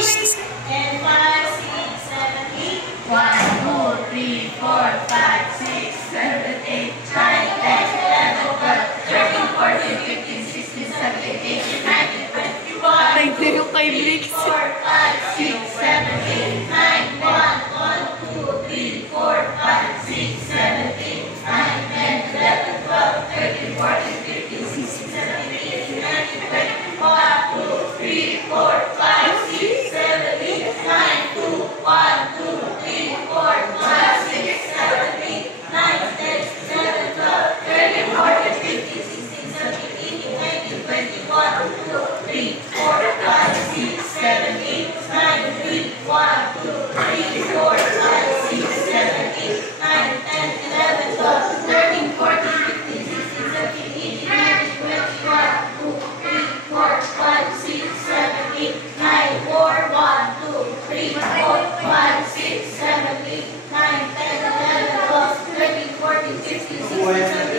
and 5, 6, 7, 8. 1, 2, 3, 4, 5, 6, 7, 8, 9, 10, 11, 12, 13, 14, 15, 16, 17, 18, 19, 20, 21. Thank you kay Blix. 4, 5, 6, 7, 8, 9, 1, 2, 3, 4, 5, 6, 7, 8, 9, 10, 11, 12, 13, 14, 15, 16, 17, 18, 19, 20, 1, 2, 3, 4, 5, 6, 7, 8, 9, 2, 1, 2, 3, 4, 5, 6, 7, 8, 9, 10, 11, 12, 13, 14, 15, 16, 17, 18, 19, 20, 1, 2, 3, 4, 5, 6, 7, 8, 9, 3, 1, 2, 3, 4, 5, 6, 7, 8, 9, 10, 11, 12, 13, 14, 15, 16, 17, 18, 19, 20, 1, 2, 3, 4, 5, 6, 7, 8, 9, 4, 1, 2, 3, 4, 5, 6, 7, 8, 9, 10, 11, 12, 13, 14, 15, 16, 17,